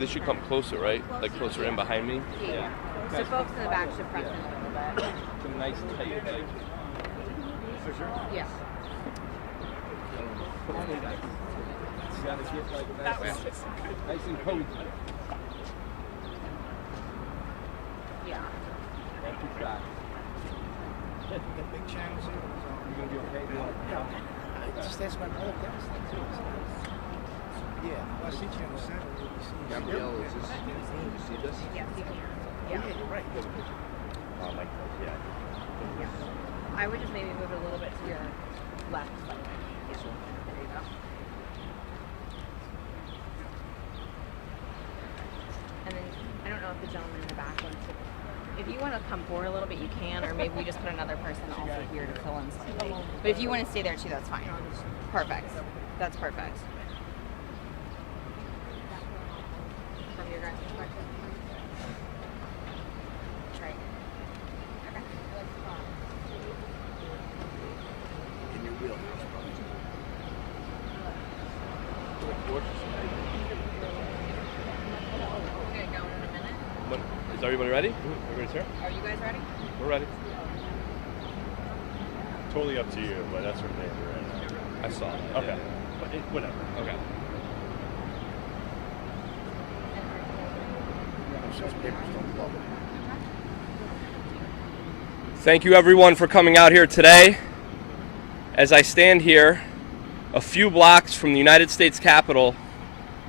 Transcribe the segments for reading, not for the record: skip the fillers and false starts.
They should come closer, right? Like closer in behind me. Yeah. So folks in the back should press in a little bit. Some nice tight like. For sure. Yeah. You gotta get like nice and cozy. Yeah. Not too fast. The big channels here. You gonna be okay? I just asked my brother guys that too. Yeah, well, I see channel 7. Gabrielle, is this? You see this? Yeah. Yeah, you're right. Like this, yeah. I would just maybe move it a little bit to your left. Yeah. There you go. And then I don't know if the gentleman in the back wants to. If you want to come forward a little bit, you can, or maybe we just put another person also here to fill in slightly. But if you want to stay there too, that's fine. Perfect. That's perfect. From your guys' perspective. Right. Okay. In your wheelhouse, probably. We'll get going in a minute. Is everybody ready? Everybody's here? Are you guys ready? We're ready. Totally up to you, but that's what they're in. I saw that. Okay. But whatever. Okay. Those papers don't blow. Thank you everyone for coming out here today. As I stand here, a few blocks from the United States Capitol,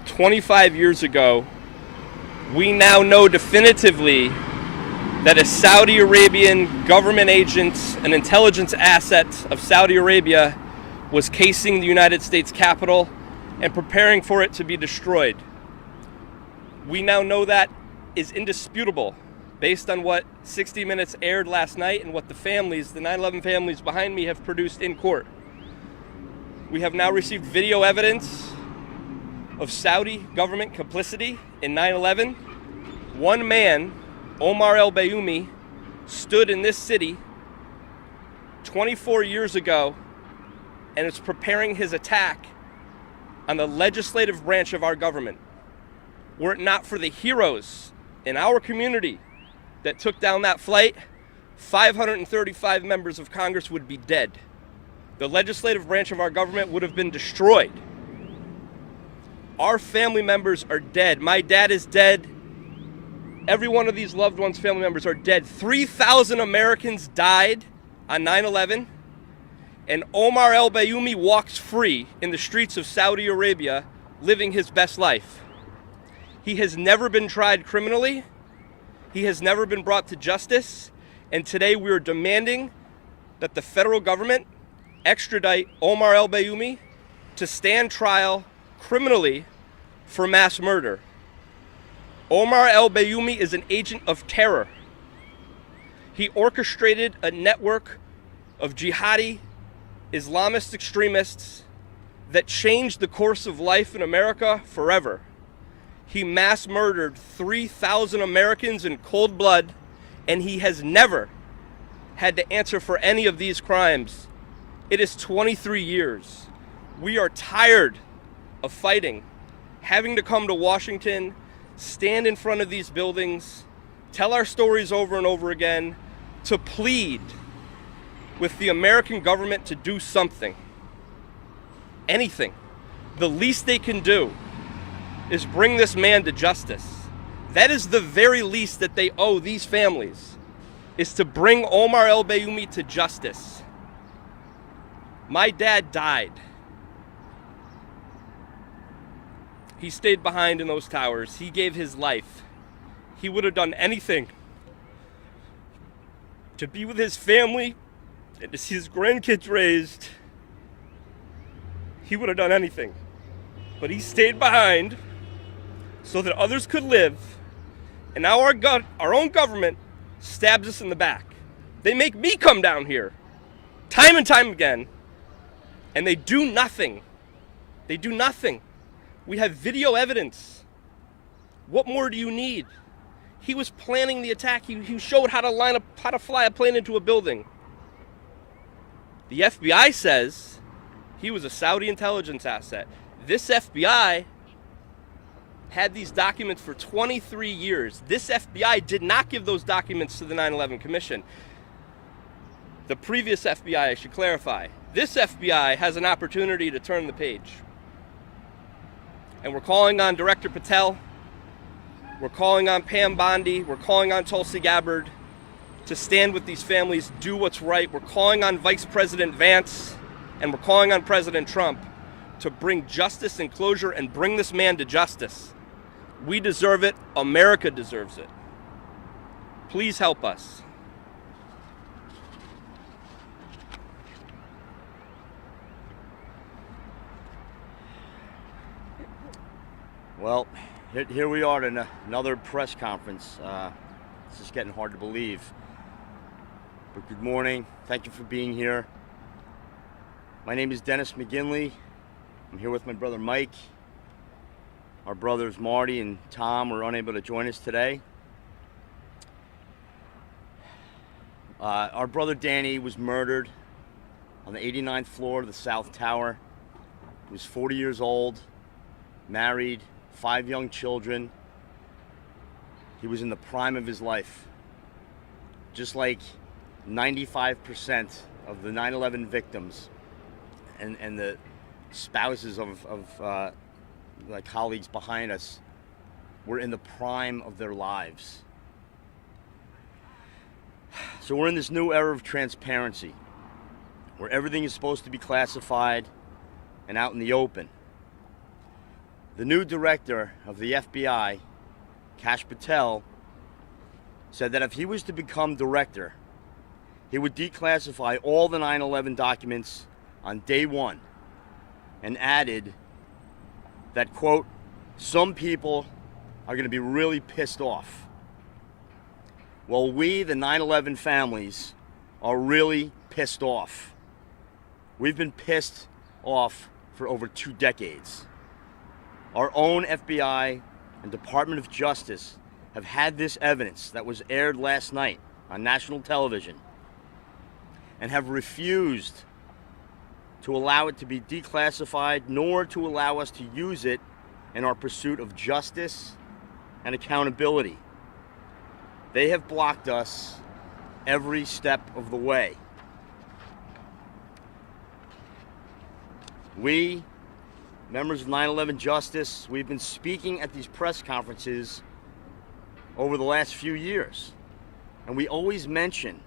25 years ago, we now know definitively that a Saudi Arabian government agent, an intelligence asset of Saudi Arabia, was casing the United States Capitol and preparing for it to be destroyed. We now know that is indisputable based on what 60 Minutes aired last night and what the families, the 9/11 families behind me, have produced in court. We have now received video evidence of Saudi government complicity in 9/11. One man, Omar al-Bayoumi, stood in this city 24 years ago and is preparing his attack on the legislative branch of our government. Were it not for the heroes in our community that took down that flight, 535 members of Congress would be dead. The legislative branch of our government would have been destroyed. Our family members are dead. My dad is dead. Every one of these loved ones' family members are dead. 3,000 Americans died on 9/11, and Omar al-Bayoumi walks free in the streets of Saudi Arabia, living his best life. He has never been tried criminally. He has never been brought to justice. And today we are demanding that the federal government extradite Omar al-Bayoumi to stand trial criminally for mass murder. Omar al-Bayoumi is an agent of terror. He orchestrated a network of jihadi Islamist extremists that changed the course of life in America forever. He mass murdered 3,000 Americans in cold blood, and he has never had to answer for any of these crimes. It is 23 years. We are tired of fighting, having to come to Washington, stand in front of these buildings, tell our stories over and over again, to plead with the American government to do something. Anything. The least they can do is bring this man to justice. That is the very least that they owe these families, is to bring Omar al-Bayoumi to justice. My dad died. He stayed behind in those towers. He gave his life. He would have done anything to be with his family and to see his grandkids raised. He would have done anything. But he stayed behind so that others could live. And now our own government stabs us in the back. They make me come down here time and time again, and they do nothing. They do nothing. We have video evidence. What more do you need? He was planning the attack. He showed how to fly a plane into a building. The FBI says he was a Saudi intelligence asset. This FBI had these documents for 23 years. This FBI did not give those documents to the 9/11 Commission. The previous FBI, I should clarify. This FBI has an opportunity to turn the page. And we're calling on Director Patel, we're calling on Pam Bondi, we're calling on Tulsi Gabbard to stand with these families, do what's right. We're calling on Vice President Vance, and we're calling on President Trump to bring justice and closure and bring this man to justice. We deserve it. America deserves it. Please help us. Well, here we are at another press conference. This is getting hard to believe. But good morning. Thank you for being here. My name is Dennis McGinley. I'm here with my brother Mike. Our brothers Marty and Tom were unable to join us today. Our brother Danny was murdered on the 89th floor of the South Tower. He was 40 years old, married, 5 young children. He was in the prime of his life. Just like 95% of the 9/11 victims and the spouses of my colleagues behind us were in the prime of their lives. So we're in this new era of transparency where everything is supposed to be classified and out in the open. The new director of the FBI, Kash Patel, said that if he was to become director, he would declassify all the 9/11 documents on day one, and added that, quote, some people are going to be really pissed off. Well, we, the 9/11 families, are really pissed off. We've been pissed off for over 2 decades. Our own FBI and Department of Justice have had this evidence that was aired last night on national television and have refused to allow it to be declassified, nor to allow us to use it in our pursuit of justice and accountability. They have blocked us every step of the way. We, members of 9/11 Justice, we've been speaking at these press conferences over the last few years, and we always mention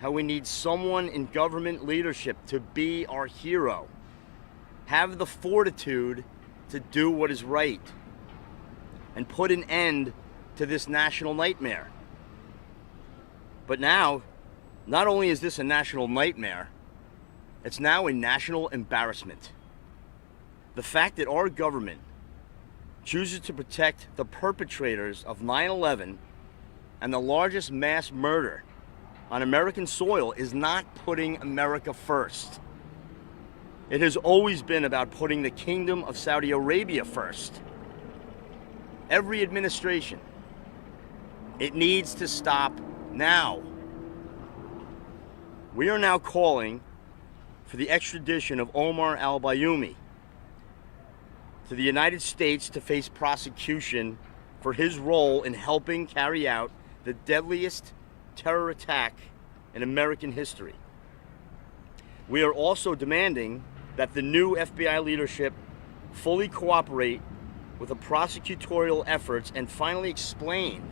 how we need someone in government leadership to be our hero, have the fortitude to do what is right, and put an end to this national nightmare. But now, not only is this a national nightmare, it's now a national embarrassment. The fact that our government chooses to protect the perpetrators of 9/11 and the largest mass murder on American soil is not putting America first. It has always been about putting the Kingdom of Saudi Arabia first. Every administration, it needs to stop now. We are now calling for the extradition of Omar al-Bayoumi to the United States to face prosecution for his role in helping carry out the deadliest terror attack in American history. We are also demanding that the new FBI leadership fully cooperate with the prosecutorial efforts and finally explain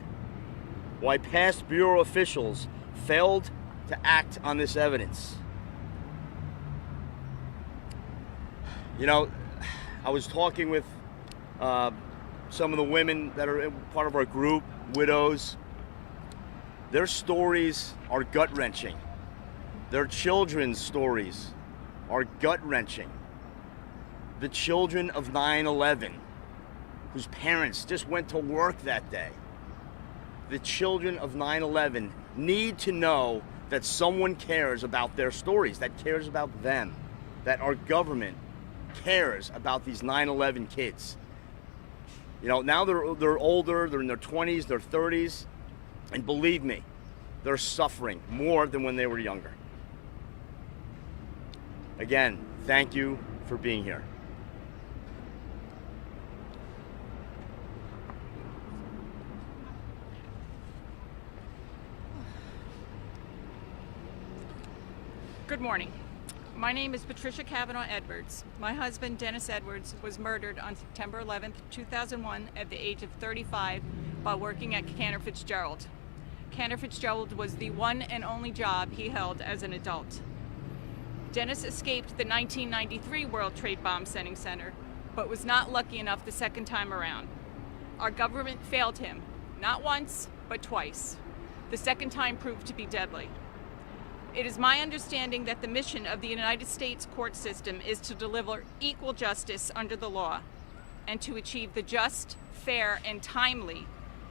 why past Bureau officials failed to act on this evidence. You know, I was talking with some of the women that are part of our group, widows. Their stories are gut-wrenching. Their children's stories are gut-wrenching. The children of 9/11, whose parents just went to work that day. The children of 9/11 need to know that someone cares about their stories, that cares about them, that our government cares about these 9/11 kids. You know, now they're older, they're in their 20s, their 30s, and believe me, they're suffering more than when they were younger. Again, thank you for being here. Good morning. My name is Patricia Kavanaugh Edwards. My husband, Dennis Edwards, was murdered on September 11th, 2001 at the age of 35 while working at Cantor Fitzgerald. Cantor Fitzgerald was the one and only job he held as an adult. Dennis escaped the 1993 World Trade Bomb Sending Center, but was not lucky enough the second time around. Our government failed him, not once, but twice. The second time proved to be deadly. It is my understanding that the mission of the United States court system is to deliver equal justice under the law and to achieve the just, fair, and timely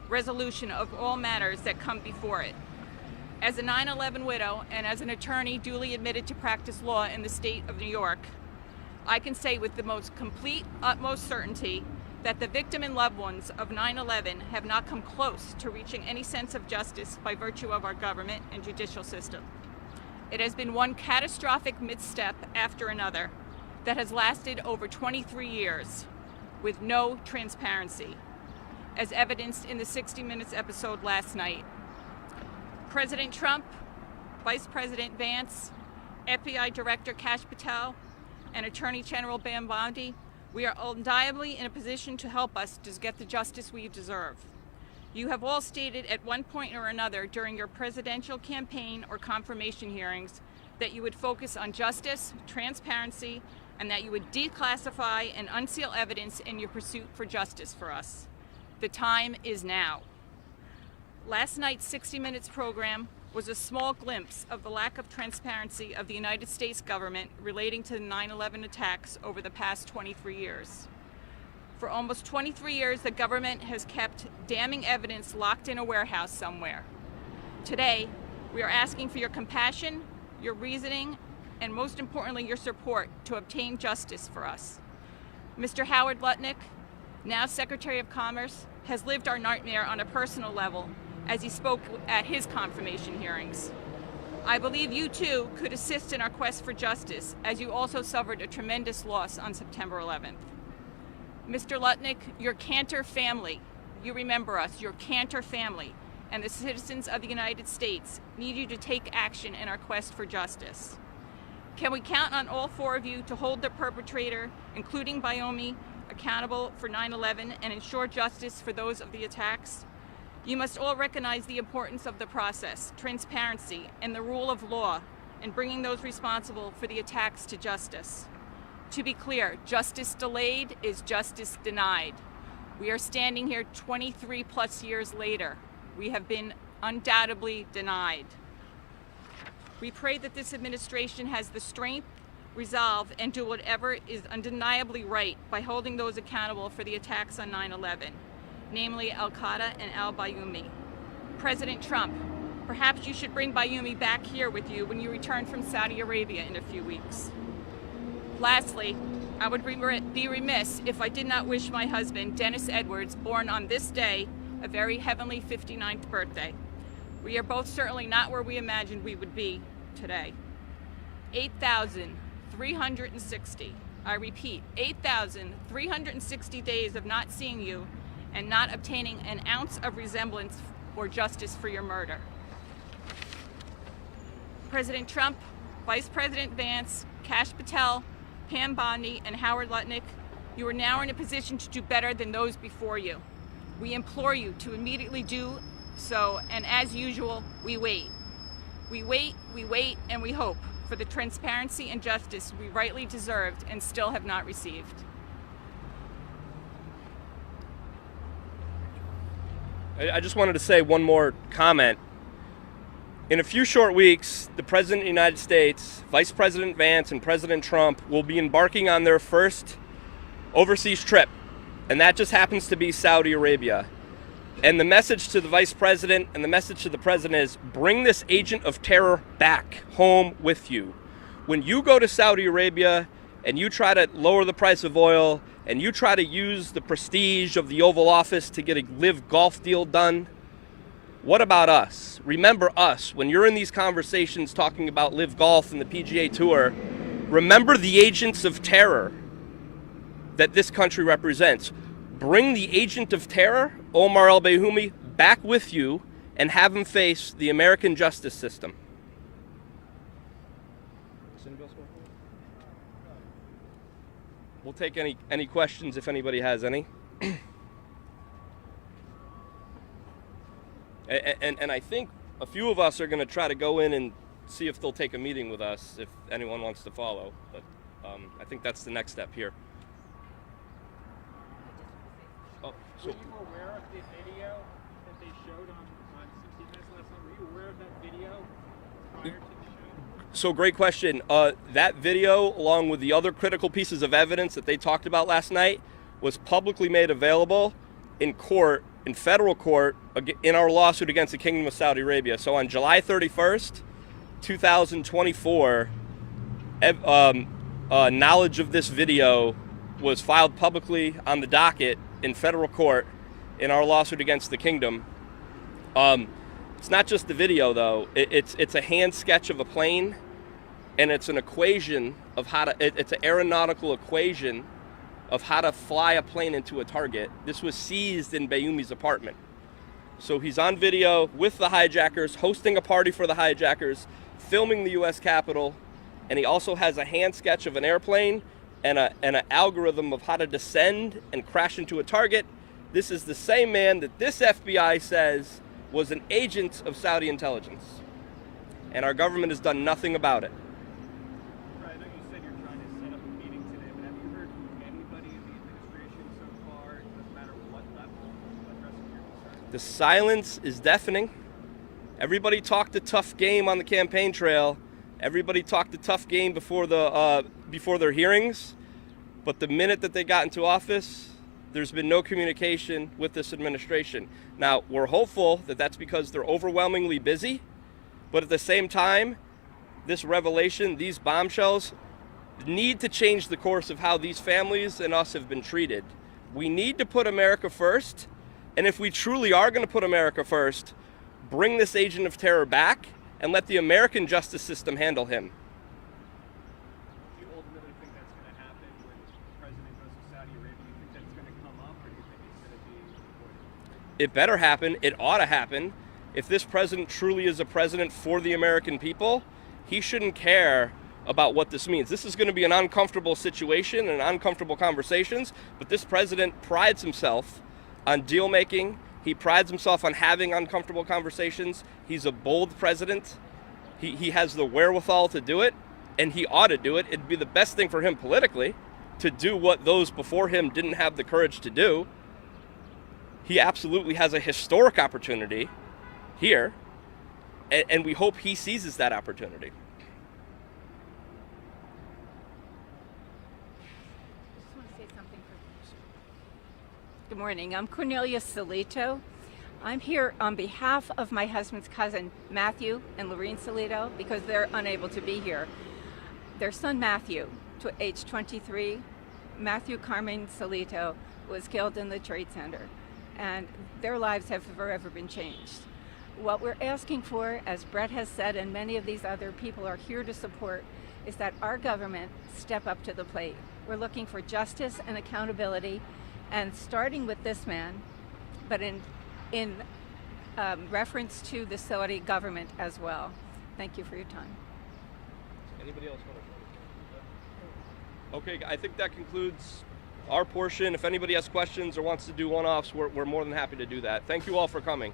resolution of all matters that come before it. As a 9/11 widow and as an attorney duly admitted to practice law in the state of New York, I can say with the most complete, utmost certainty that the victim and loved ones of 9/11 have not come close to reaching any sense of justice by virtue of our government and judicial system. It has been one catastrophic misstep after another that has lasted over 23 years with no transparency, as evidenced in the 60 Minutes episode last night. President Trump, Vice President Vance, FBI Director Kash Patel, and Attorney General Bondi, we are undeniably in a position to help us to get the justice we deserve. You have all stated at one point or another during your presidential campaign or confirmation hearings that you would focus on justice, transparency, and that you would declassify and unseal evidence in your pursuit for justice for us. The time is now. Last night's 60 Minutes program was a small glimpse of the lack of transparency of the United States government relating to the 9/11 attacks over the past 23 years. For almost 23 years, the government has kept damning evidence locked in a warehouse somewhere. Today, we are asking for your compassion, your reasoning, and most importantly, your support to obtain justice for us. Mr. Howard Lutnick, now Secretary of Commerce, has lived our nightmare on a personal level as he spoke at his confirmation hearings. I believe you too could assist in our quest for justice, as you also suffered a tremendous loss on September 11th. Mr. Lutnick, your Cantor family, you remember us, your Cantor family, and the citizens of the United States need you to take action in our quest for justice. Can we count on all four of you to hold the perpetrator, including Bayoumi, accountable for 9/11 and ensure justice for those of the attacks? You must all recognize the importance of the process, transparency, and the rule of law in bringing those responsible for the attacks to justice. To be clear, justice delayed is justice denied. We are standing here 23 plus years later. We have been undoubtedly denied. We pray that this administration has the strength, resolve, and do whatever is undeniably right by holding those accountable for the attacks on 9/11, namely al-Qaeda and al-Bayoumi. President Trump, perhaps you should bring Bayoumi back here with you when you return from Saudi Arabia in a few weeks. Lastly, I would be remiss if I did not wish my husband, Dennis Edwards, born on this day, a very heavenly 59th birthday. We are both certainly not where we imagined we would be today. 8,360, I repeat, 8,360 days of not seeing you and not obtaining an ounce of resemblance or justice for your murder. President Trump, Vice President Vance, Kash Patel, Pam Bondi, and Howard Lutnick, you are now in a position to do better than those before you. We implore you to immediately do so, and as usual, we wait. We wait, and we hope for the transparency and justice we rightly deserved and still have not received. I just wanted to say one more comment. In a few short weeks, the President of the United States, Vice President Vance, and President Trump will be embarking on their first overseas trip, and that just happens to be Saudi Arabia. And the message to the Vice President and the message to the President is, bring this agent of terror back home with you. When you go to Saudi Arabia and you try to lower the price of oil and you try to use the prestige of the Oval Office to get a live golf deal done, what about us? Remember us. When you're in these conversations talking about live golf and the PGA Tour, remember the agents of terror that this country represents. Bring the agent of terror, Omar al-Bayoumi, back with you and have him face the American justice system. we'll take any questions if anybody has any. And I think a few of us are going to try to go in and see if they'll take a meeting with us if anyone wants to follow. But I think that's the next step here. Oh, so Were you aware of the video that they showed on 60 Minutes last night? Were you aware of that video prior to the show? So great question. That video, along with the other critical pieces of evidence that they talked about last night, was publicly made available in court, in federal court, in our lawsuit against the Kingdom of Saudi Arabia. So on July 31st, 2024, knowledge of this video was filed publicly on the docket in federal court in our lawsuit against the Kingdom. It's not just the video, though. It's a hand sketch of a plane, and it's an equation of how to. It's an aeronautical equation of how to fly a plane into a target. This was seized in Bayoumie's apartment. So he's on video with the hijackers, hosting a party for the hijackers, filming the U.S. Capitol, and he also has a hand sketch of an airplane and an algorithm of how to descend and crash into a target. This is the same man that this FBI says was an agent of Saudi intelligence. And our government has done nothing about it. Right, I know you said you're trying to set up a meeting today, but have you heard from anybody in the administration so far, it doesn't matter what level, addressing your concerns? The silence is deafening. Everybody talked a tough game on the campaign trail. Everybody talked a tough game before their hearings. But the minute that they got into office, there's been no communication with this administration. Now, we're hopeful that that's because they're overwhelmingly busy. But at the same time, this revelation, these bombshells, need to change the course of how these families and us have been treated. We need to put America first. And if we truly are going to put America first, bring this agent of terror back and let the American justice system handle him. Do you ultimately think that's going to happen when the president goes to Saudi Arabia? Do you think that's going to come up, or do you think it's going to be avoided? It better happen. It ought to happen. If this president truly is a president for the American people, he shouldn't care about what this means. This is going to be an uncomfortable situation and uncomfortable conversations, but this president prides himself on deal making. He prides himself on having uncomfortable conversations. He's a bold president. He has the wherewithal to do it, and he ought to do it. It'd be the best thing for him politically to do what those before him didn't have the courage to do. He absolutely has a historic opportunity here, and we hope he seizes that opportunity. Good morning. I'm Cornelia Salito. I'm here on behalf of my husband's cousin, Matthew and Lorene Salito, because they're unable to be here. Their son, Matthew, age 23, Matthew Carmen Salito, was killed in the Trade Center, and their lives have forever been changed. What we're asking for, as Brett has said, and many of these other people are here to support, is that our government step up to the plate. We're looking for justice and accountability, and starting with this man, but in reference to the Saudi government as well. Thank you for your time. Anybody else want to? Okay, I think that concludes our portion. If anybody has questions or wants to do one-offs, we're more than happy to do that. Thank you all for coming.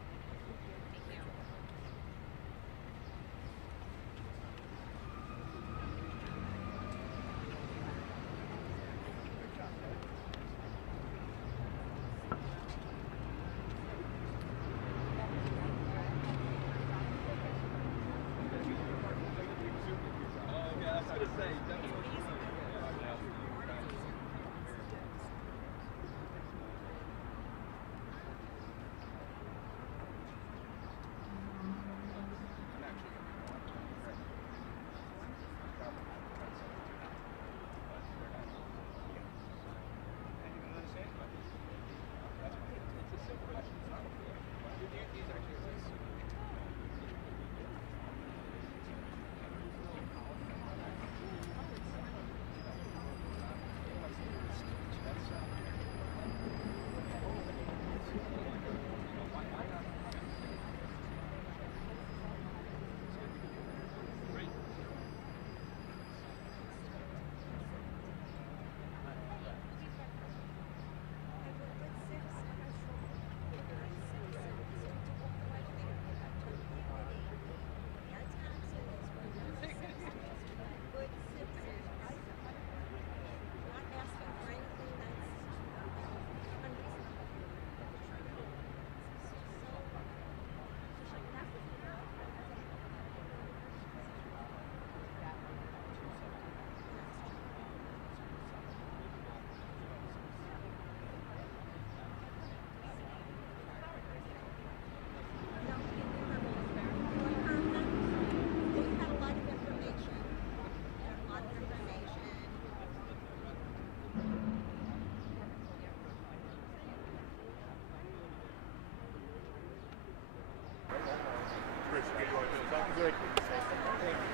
Good.